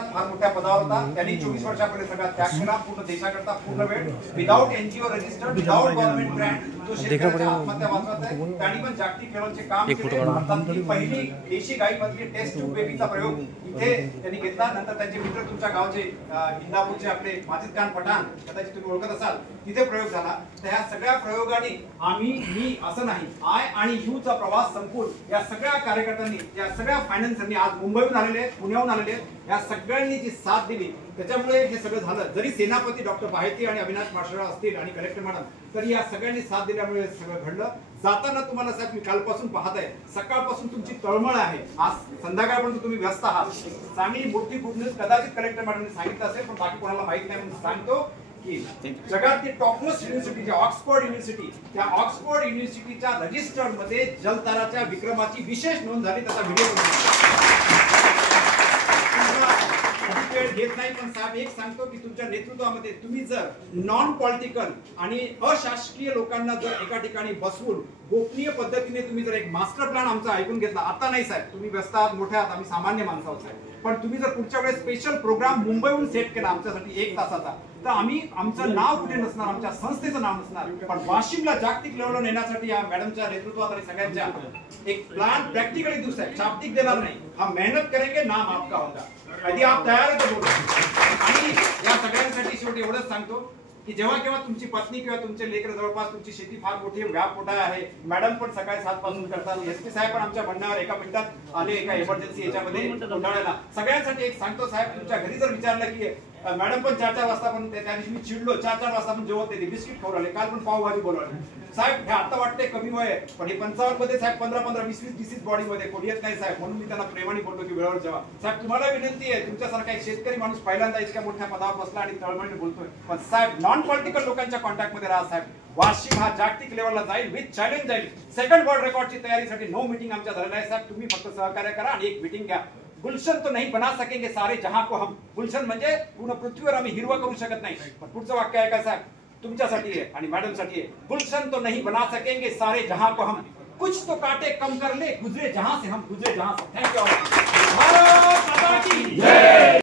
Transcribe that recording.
प्रयत्नात फार मोठ्या पदावर होता. त्यांनी 24 वर्षापर्यंत सगळा त्याग केला, पूर्ण देशाकरता पूर्ण वेळ, without NGO registered, without government Grant, जो शेतकऱ्याच्या आत्महत्या वाचवत आहे. त्यांनी पण जागतिक लेवलचे काम केले. भारतातली पहिली देशी गायीमधली टेस्ट ट्यूब बेबीचा प्रयोग इथे त्यांनी घेतला. नंतर त्यांचे मित्र तुमच्या गावचे इंदापूरचे आपले माजिद खान पठाण, कदाचित तुम्ही ओळखत असाल, तिथे प्रयोग झाला. तर ह्या सगळ्या प्रयोगाने मी असं नाही, आय आणि यूचा प्रवास संपून या सगळ्या कार्यकर्त्यांनी, या सगळ्या फायनान्सरनी आज मुंबईहून आलेले आहेत, पुण्याहून आलेले आहेत, या सगळ्यांनी जी साथ दिली त्याच्यामुळे हे सगळं झालं. जरी सेनापती डॉक्टर बाहेती आणि अविनाश माशेराव असतील आणि कलेक्टर मॅडम, तरी या सगळ्यांनी साथ दिल्यामुळे सगळं घडलं. जाताना तुम्हाला साहेब मी कालपासून पाहताय, सकाळपासून तुमची तळमळ आहे, आज संध्याकाळपर्यंत तुम्ही व्यस्त आहात. चांगली मोठी गुड न्यूज कदाचित कलेक्टर मॅडमने सांगितलं असेल, पण बाकी कोणाला माहित नाही म्हणून सांगतो की जगातली टॉपमोस्ट युनिव्हर्सिटी ऑक्सफोर्ड युनिव्हर्सिटी, त्या ऑक्सफोर्ड युनिव्हर्सिटीच्या रजिस्टर्ड मध्ये जलताराच्या विक्रमाची विशेष नोंद झाली. त्याचा व्हिडिओ वेळ घेत नाही, पण साहेब एक सांगतो की तुमच्या नेतृत्वामध्ये तुम्ही जर नॉन पॉलिटिकल आणि अशासकीय लोकांना जर एका ठिकाणी बसवून गोपनीय पद्धतीने तुम्ही जर एक मास्टर प्लॅन आमचा ऐकून घेतला, आता नाही साहेब, तुम्ही व्यस्त आहात, मोठे आहात, आम्ही सामान्य माणसं आहोत साहेब, पण तुम्ही जर पुढच्या वेळेस स्पेशल प्रोग्राम मुंबईहून सेट केला आमच्यासाठी 1 तासाचा, तर आम्ही आमचं नाव कुठे नसणार, आमच्या संस्थेचं नाव नसणार, पण वाशिमला जागतिक लेवलवर नेण्यासाठी या मॅडमच्या नेतृत्वात आणि सगळ्यांच्या एक प्लान प्रॅक्टिकली दुसरा आहे, शाब्दिक देणार नाही, हम मेहनत करेंगे, नाम आपका होगा. यदि आप तयार आहे तर बोला. आणि या सगळ्यांसाठी शेवटी एवढंच सांगतो की जेव्हा केव्हा तुमची पत्नी किंवा तुमचे लेकर जवळपास, तुमची शेती फार मोठी व्याप मोठा आहे, मॅडम पण सकाळी 7 पासून करतात, एसपी साहेब पण आमच्या म्हणण्यावर एका मिनिटात आले एका इमर्जन्सी याच्यामध्ये उन्हाळ्याला. सगळ्यांसाठी एक सांगतो साहेब, तुमच्या घरी जर विचारलं की मॅडम पण 4-4 वाजता, पण त्या दिवशी मी चिडलो, 4-4 वाजता पण जेवत येते, बिस्किट खाऊ राहिले, काल पण पावभाजी बोलवली साहेब. हे आता वाटते कमी वय, पण हे 55 मध्ये साहेब 15-15, 20-20 डिसीज बॉडी मध्ये कोणी येत नाही साहेब, म्हणून मी त्यांना प्रेमाने बोलतो की वेळेवर जेवा. साहेब तुम्हाला विनंती आहे, तुमच्यासारखा एक शेतकरी माणूस पहिल्यांदा इतक्या मोठ्या पदावर बसला आणि तळमळीने बोलतोय, पण साहेब नॉन पॉलिटिकल लोकांच्या कॉन्टॅक्ट मध्ये राहा साहेब. वाशिम हा जागतिक लेवलला जाईल, विथ चॅलेंज जाईल. सेकंड वर्ल्ड रेकॉर्डची तयारीसाठी 9 मीटिंग आमच्या झालेल्या आहे साहेब, तुम्ही फक्त सहकार्य करा आणि एक मीटिंग घ्या. गुलशन तो नहीं बना सकेंगे सारे जहां को हम, गुलशन म्हणजे पूर्ण पृथ्वीवर आम्ही हिरवा करू शकत नाही, पण पुढचं वाक्य आहे का साहेब, तुमच्यासाठी आहे आणि मॅडमसाठी आहे. गुलशन तो नहीं बना सकेंगे सारे जहां को हम, कुछ तो काटे कम कर ले, गुजरे जहां से हम, गुजरे जहां से. Thank you.